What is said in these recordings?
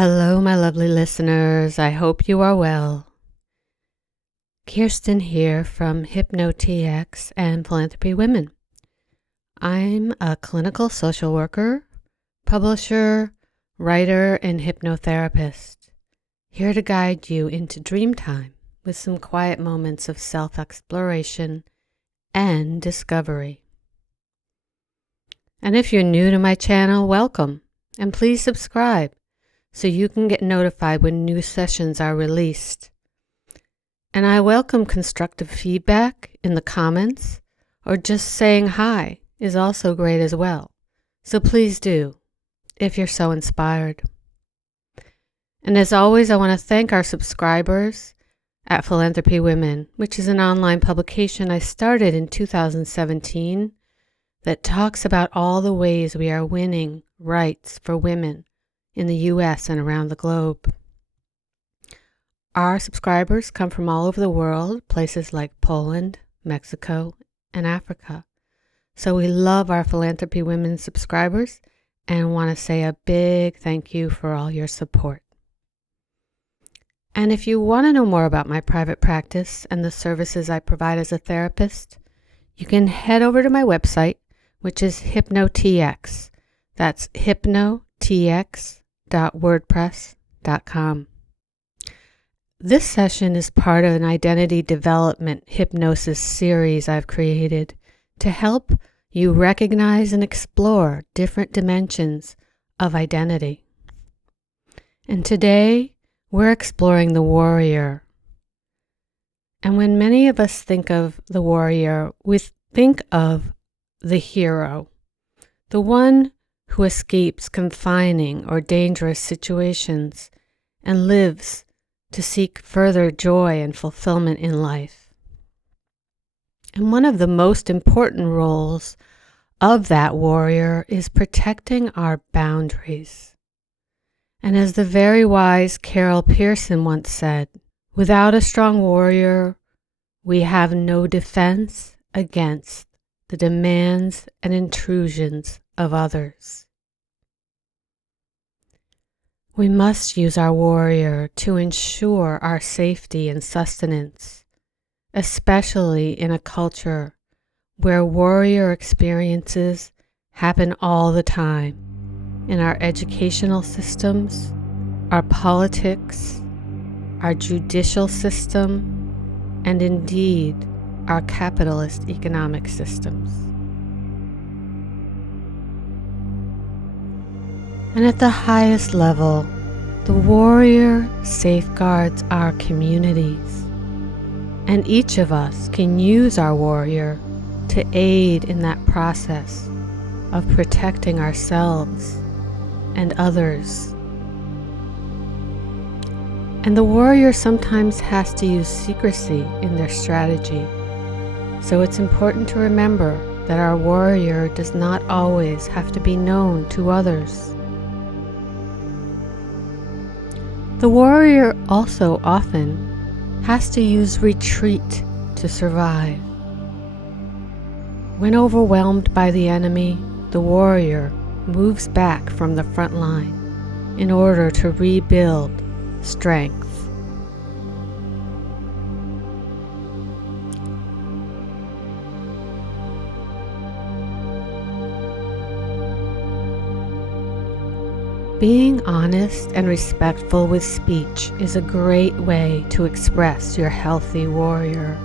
Hello, my lovely listeners. I hope you are well. Kirsten here from Hypnotix and Philanthropy Women. I'm a clinical social worker, publisher, writer, and hypnotherapist, here to guide you into dream time with some quiet moments of self-exploration and discovery. And if you're new to my channel, welcome, and please subscribe so you can get notified when new sessions are released. And I welcome constructive feedback in the comments, or just saying hi is also great as well. So please do, if you're so inspired. And as always, I want to thank our subscribers at Philanthropy Women, which is an online publication I started in 2017 that talks about all the ways we are winning rights for women in the US and around the globe. Our subscribers come from all over the world, places like Poland, Mexico, and Africa. So we love our Philanthropy Women subscribers and want to say a big thank you for all your support. And if you want to know more about my private practice and the services I provide as a therapist, you can head over to my website, which is Hypnotix. That's hypnotix.wordpress.com. This session is part of an identity development hypnosis series I've created to help you recognize and explore different dimensions of identity. And today, we're exploring the warrior. And when many of us think of the warrior, we think of the hero, the one who escapes confining or dangerous situations and lives to seek further joy and fulfillment in life. And one of the most important roles of that warrior is protecting our boundaries. And as the very wise Carol Pearson once said, without a strong warrior, we have no defense against the demands and intrusions of others. We must use our warrior to ensure our safety and sustenance, especially in a culture where warrior experiences happen all the time in our educational systems, our politics, our judicial system, and indeed our capitalist economic systems. And at the highest level, the warrior safeguards our communities. And each of us can use our warrior to aid in that process of protecting ourselves and others. And the warrior sometimes has to use secrecy in their strategy. So it's important to remember that our warrior does not always have to be known to others. The warrior also often has to use retreat to survive. When overwhelmed by the enemy, the warrior moves back from the front line in order to rebuild strength. Being honest and respectful with speech is a great way to express your healthy warrior.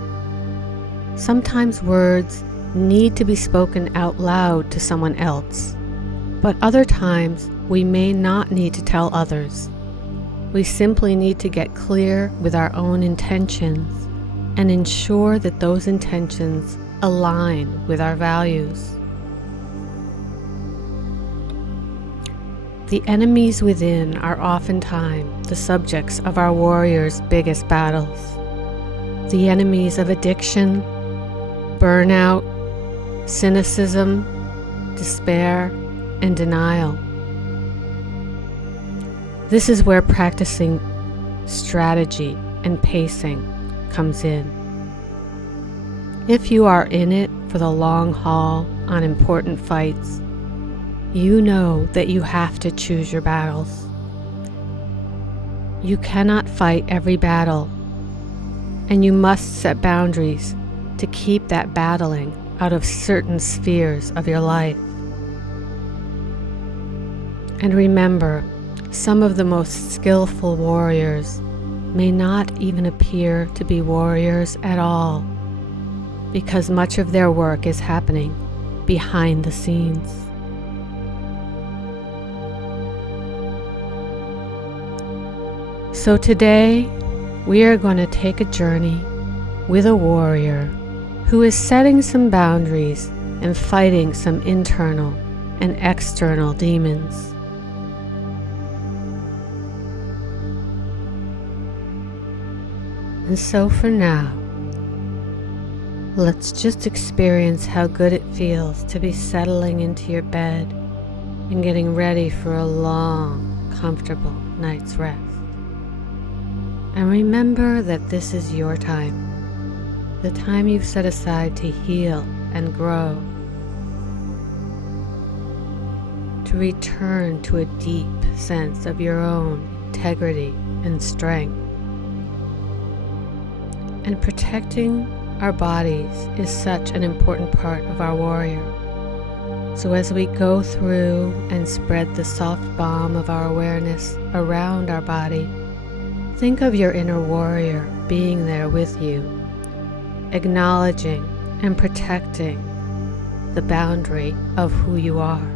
Sometimes words need to be spoken out loud to someone else, but other times we may not need to tell others. We simply need to get clear with our own intentions and ensure that those intentions align with our values. The enemies within are oftentimes the subjects of our warriors' biggest battles. The enemies of addiction, burnout, cynicism, despair, and denial. This is where practicing strategy and pacing comes in. If you are in it for the long haul on important fights, you know that you have to choose your battles. You cannot fight every battle, and you must set boundaries to keep that battling out of certain spheres of your life. And remember, some of the most skillful warriors may not even appear to be warriors at all, because much of their work is happening behind the scenes. So today, we are going to take a journey with a warrior who is setting some boundaries and fighting some internal and external demons. And so for now, let's just experience how good it feels to be settling into your bed and getting ready for a long, comfortable night's rest. And remember that this is your time, the time you've set aside to heal and grow, to return to a deep sense of your own integrity and strength. And protecting our bodies is such an important part of our warrior. So as we go through and spread the soft balm of our awareness around our body, think of your inner warrior being there with you, acknowledging and protecting the boundary of who you are.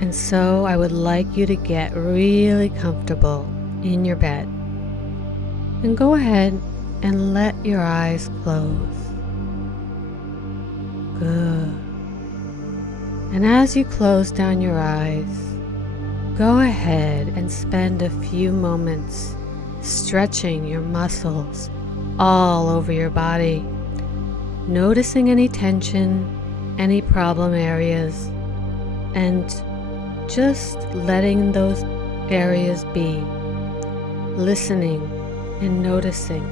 And so I would like you to get really comfortable in your bed and go ahead and let your eyes close. Good. And as you close down your eyes, go ahead and spend a few moments stretching your muscles all over your body, noticing any tension, any problem areas, and just letting those areas be. Listening and noticing,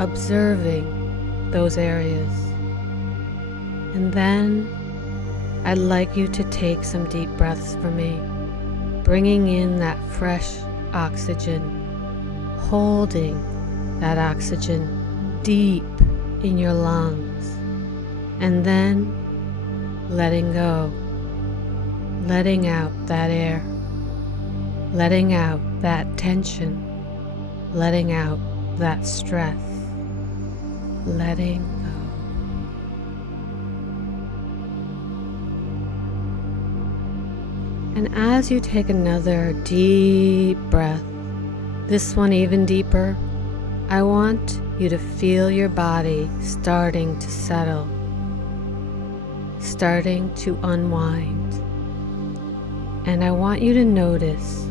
observing those areas. And then I'd like you to take some deep breaths for me, bringing in that fresh oxygen, holding that oxygen deep in your lungs, and then letting go, letting out that air, letting out that tension, letting out that stress, letting go. And as you take another deep breath, this one even deeper, I want you to feel your body starting to settle, starting to unwind. And I want you to notice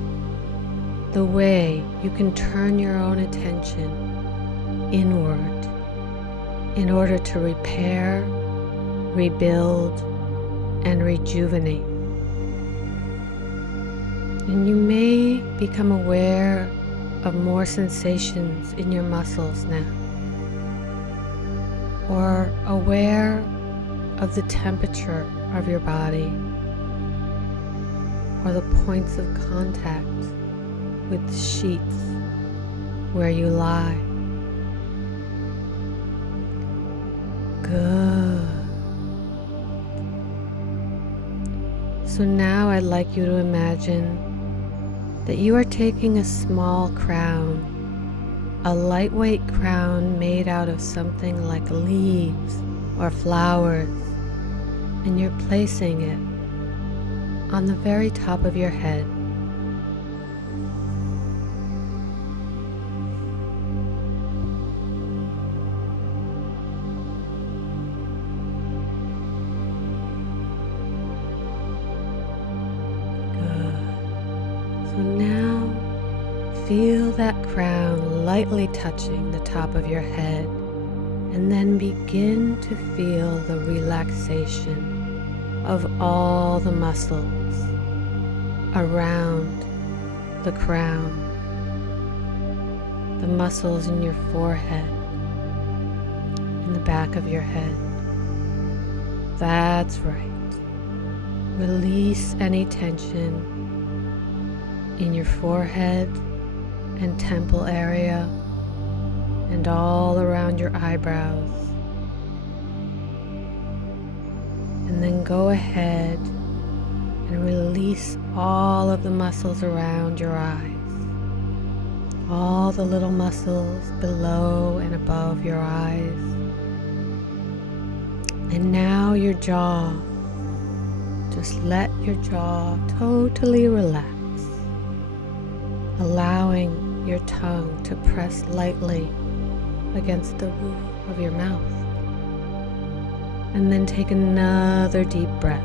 the way you can turn your own attention inward in order to repair, rebuild, and rejuvenate. And you may become aware of more sensations in your muscles now, or aware of the temperature of your body, or the points of contact with the sheets where you lie. Good. So now I'd like you to imagine that you are taking a small crown, a lightweight crown made out of something like leaves or flowers, and you're placing it on the very top of your head. So now feel that crown lightly touching the top of your head, and then begin to feel the relaxation of all the muscles around the crown, the muscles in your forehead, in the back of your head. That's right. Release any tension in your forehead and temple area and all around your eyebrows. And then go ahead and release all of the muscles around your eyes. All the little muscles below and above your eyes. And now your jaw. Just let your jaw totally relax, allowing your tongue to press lightly against the roof of your mouth. And then take another deep breath.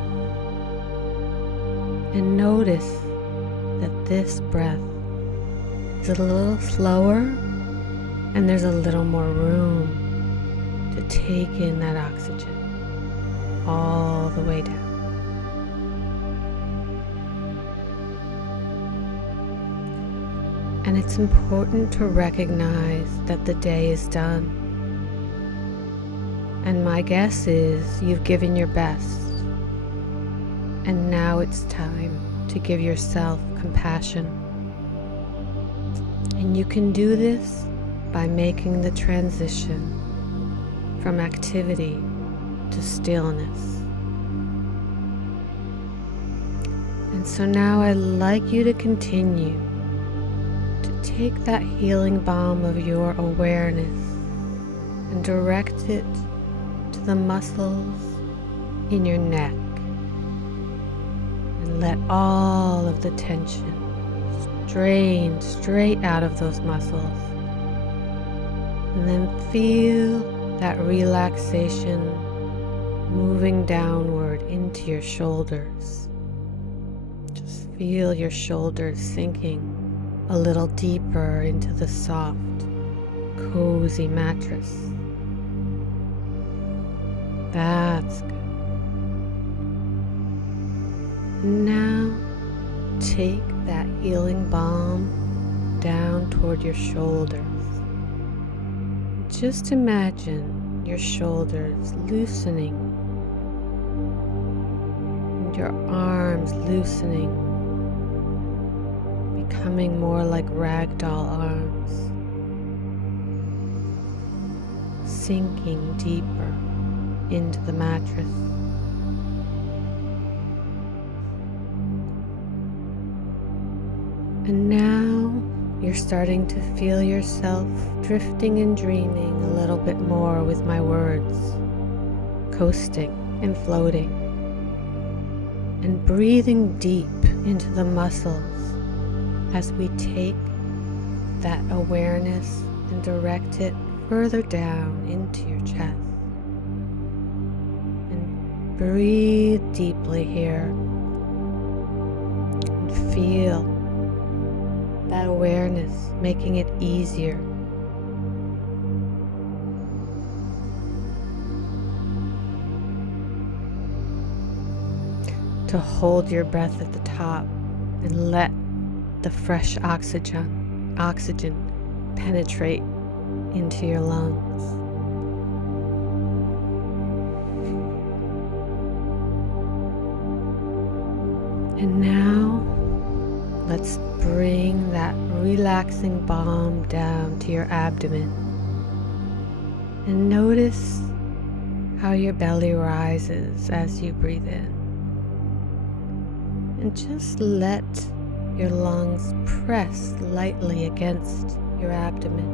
And notice that this breath is a little slower and there's a little more room to take in that oxygen all the way down. And it's important to recognize that the day is done. And my guess is you've given your best. And now it's time to give yourself compassion. And you can do this by making the transition from activity to stillness. And so now I'd like you to continue to take that healing balm of your awareness and direct it to the muscles in your neck. And let all of the tension drain straight out of those muscles. And then feel that relaxation moving downward into your shoulders. Just feel your shoulders sinking a little deeper into the soft, cozy mattress. That's good. Now take that healing balm down toward your shoulders. Just imagine your shoulders loosening and your arms loosening, becoming more like ragdoll arms, sinking deeper into the mattress. And now you're starting to feel yourself drifting and dreaming a little bit more with my words, coasting and floating, and breathing deep into the muscles as we take that awareness and direct it further down into your chest. And breathe deeply here and feel that awareness making it easier to hold your breath at the top and let the fresh oxygen penetrate into your lungs. And now let's bring that relaxing balm down to your abdomen and notice how your belly rises as you breathe in. And just let your lungs press lightly against your abdomen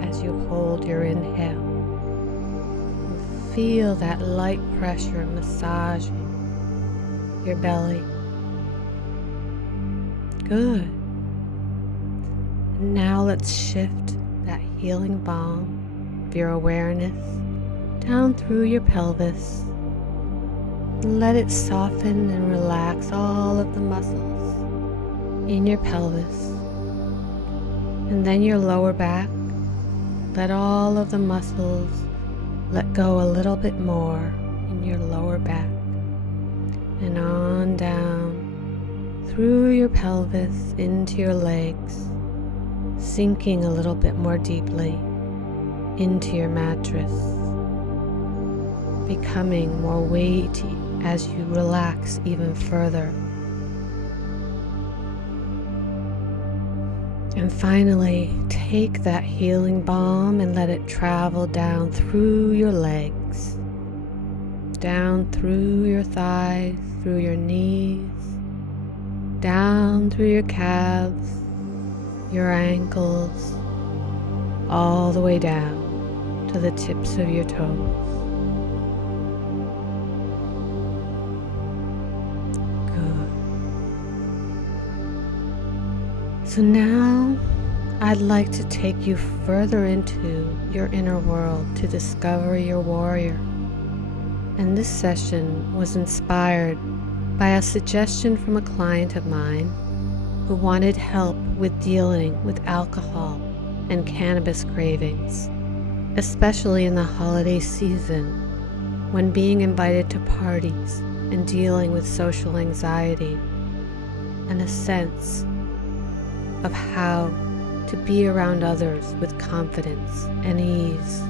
as you hold your inhale. And feel that light pressure massaging your belly. Good. And now let's shift that healing balm of your awareness down through your pelvis. And let it soften and relax all of the muscles in your pelvis. And then your lower back. Let all of the muscles let go a little bit more in your lower back. And on down through your pelvis into your legs, sinking a little bit more deeply into your mattress, becoming more weighty as you relax even further. And finally, take that healing balm and let it travel down through your legs, down through your thighs, through your knees, down through your calves, your ankles, all the way down to the tips of your toes. So now I'd like to take you further into your inner world to discover your warrior. And this session was inspired by a suggestion from a client of mine who wanted help with dealing with alcohol and cannabis cravings, especially in the holiday season when being invited to parties and dealing with social anxiety and a sense of how to be around others with confidence and ease.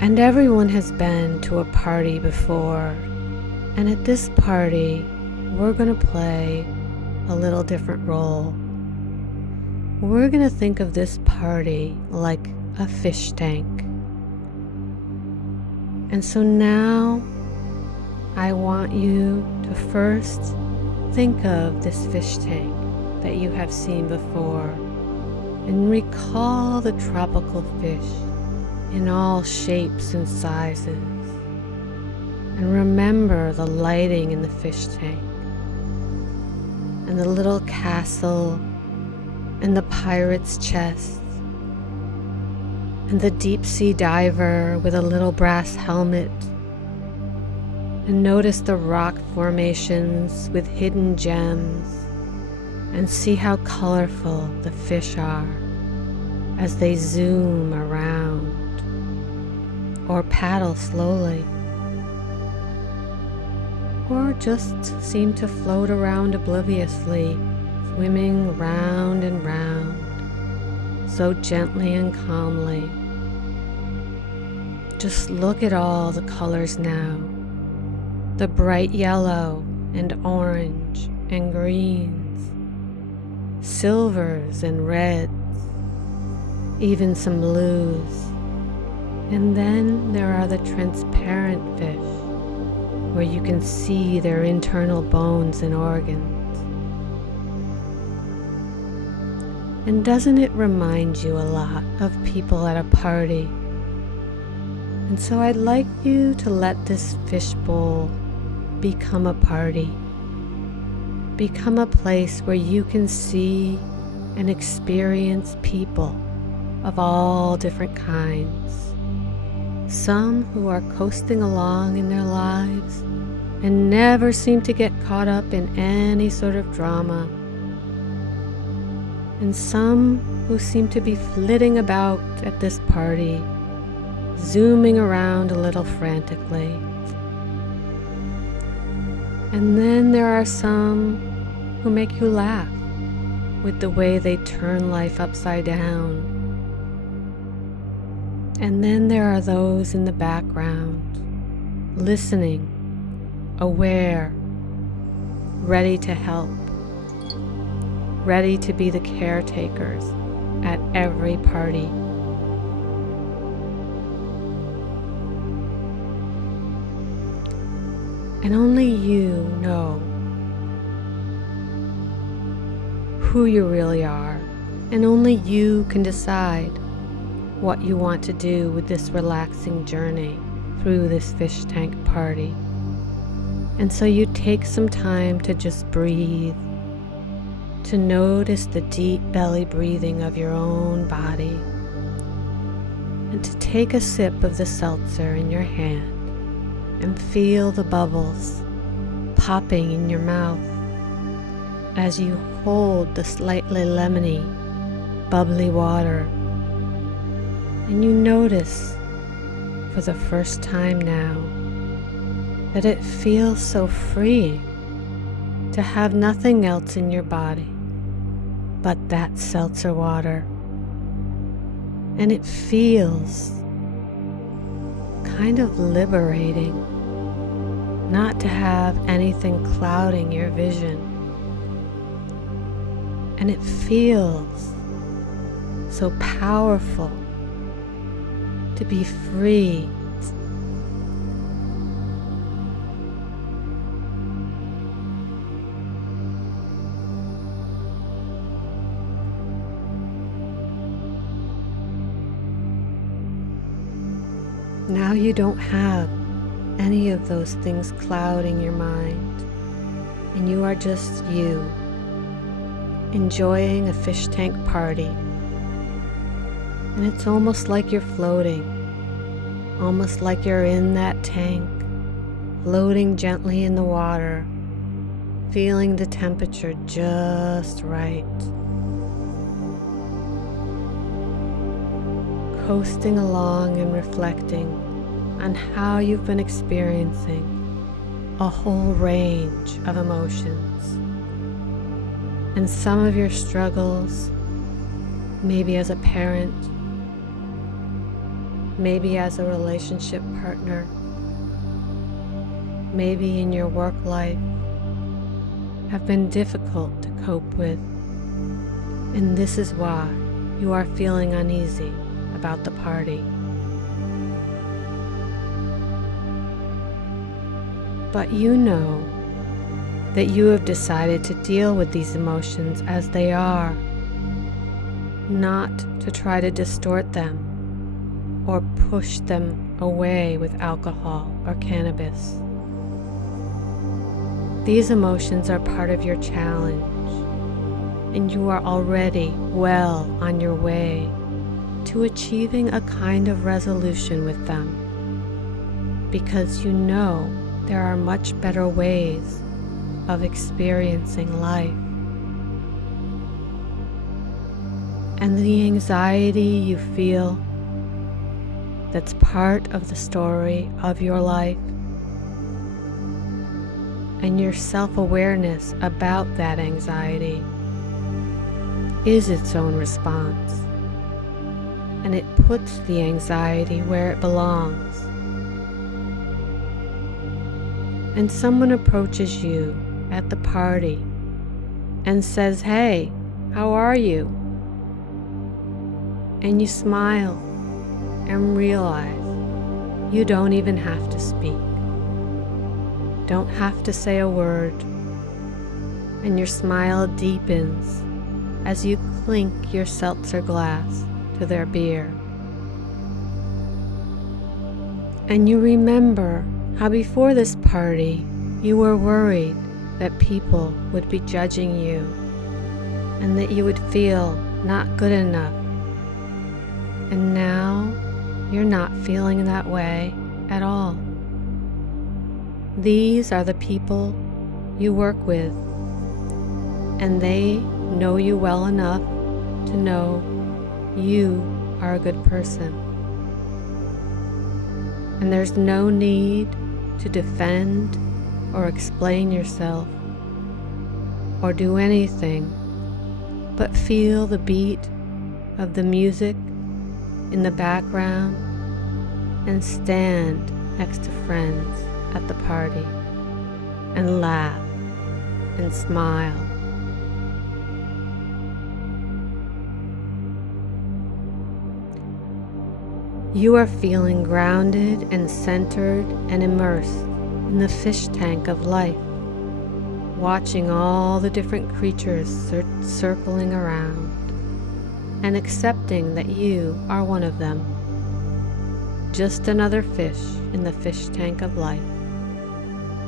And everyone has been to a party before, and at this party, we're going to play a little different role. We're going to think of this party like a fish tank. And so now, I want you to first think of this fish tank that you have seen before and recall the tropical fish in all shapes and sizes. And remember the lighting in the fish tank and the little castle and the pirate's chest and the deep sea diver with a little brass helmet. And notice the rock formations with hidden gems and see how colorful the fish are as they zoom around or paddle slowly or just seem to float around obliviously, swimming round and round so gently and calmly. Just look at all the colors now. The bright yellow and orange and greens, silvers and reds, even some blues. And then there are the transparent fish, where you can see their internal bones and organs. And doesn't it remind you a lot of people at a party? And so I'd like you to let this fishbowl become a party. Become a place where you can see and experience people of all different kinds. Some who are coasting along in their lives and never seem to get caught up in any sort of drama. And some who seem to be flitting about at this party, zooming around a little frantically. And then there are some who make you laugh with the way they turn life upside down. And then there are those in the background, listening, aware, ready to help, ready to be the caretakers at every party. And only you know who you really are, and only you can decide what you want to do with this relaxing journey through this fish tank party. And so you take some time to just breathe, to notice the deep belly breathing of your own body, and to take a sip of the seltzer in your hand and feel the bubbles popping in your mouth as you hold the slightly lemony, bubbly water. And you notice for the first time now that it feels so freeing to have nothing else in your body but that seltzer water. And it feels kind of liberating not to have anything clouding your vision. And it feels so powerful to be free. Now you don't have any of those things clouding your mind, and you are just you, enjoying a fish tank party. And it's almost like you're floating, almost like you're in that tank, floating gently in the water, feeling the temperature just right. Coasting along and reflecting on how you've been experiencing a whole range of emotions and some of your struggles, maybe as a parent, maybe as a relationship partner, maybe in your work life, have been difficult to cope with. And this is why you are feeling uneasy about the party. But you know that you have decided to deal with these emotions as they are, not to try to distort them or push them away with alcohol or cannabis. These emotions are part of your challenge, and you are already well on your way to achieving a kind of resolution with them, because you know there are much better ways of experiencing life. And the anxiety you feel, that's part of the story of your life, and your self-awareness about that anxiety is its own response, and it puts the anxiety where it belongs. And someone approaches you at the party and says, "Hey, how are you?" And you smile and realize you don't even have to speak, don't have to say a word, and your smile deepens as you clink your seltzer glass to their beer. And you remember how before this party you were worried that people would be judging you and that you would feel not good enough. And now you're not feeling that way at all. These are the people you work with, and they know you well enough to know you are a good person. And there's no need to defend or explain yourself or do anything but feel the beat of the music in the background and stand next to friends at the party and laugh and smile. You are feeling grounded and centered and immersed in the fish tank of life, watching all the different creatures circling around and accepting that you are one of them, just another fish in the fish tank of life,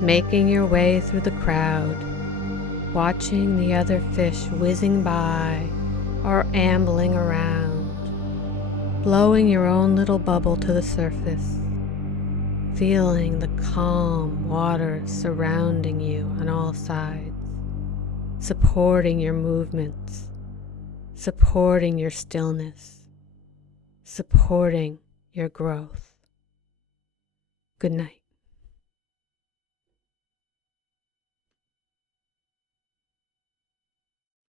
making your way through the crowd, watching the other fish whizzing by or ambling around, blowing your own little bubble to the surface, feeling the calm water surrounding you on all sides, supporting your movements, supporting your stillness, supporting your growth. Good night.